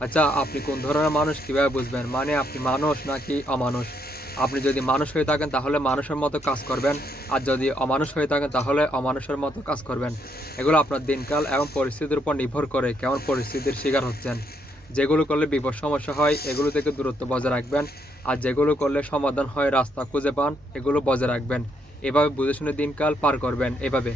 আচ্ছা, আপনি কোন ধরনের মানুষ কিভাবে বুঝবেন? মানে আপনি মানুষ নাকি অমানুষ? আপনি যদি মানুষ হয়ে থাকেন তাহলে মানুষের মতো কাজ করবেন। আর যদি অমানুষ হয়ে থাকেন তাহলে অমানুষের মতো কাজ করবেন। এগুলো আপনার দিনকাল এবং পরিস্থিতির উপর নির্ভর করে কেমন পরিস্থিতির শিকার হচ্ছেন। যেগুলো করলে বিপদ সমস্যা হয় এগুলো থেকে দূরত্ব বজায় রাখবেন। আর যেগুলো করলে সমাধান হয় রাস্তা খুঁজে পান এগুলো বজায় রাখবেন। এভাবে বুঝে শুনে দিনকাল পার করবেন এভাবে।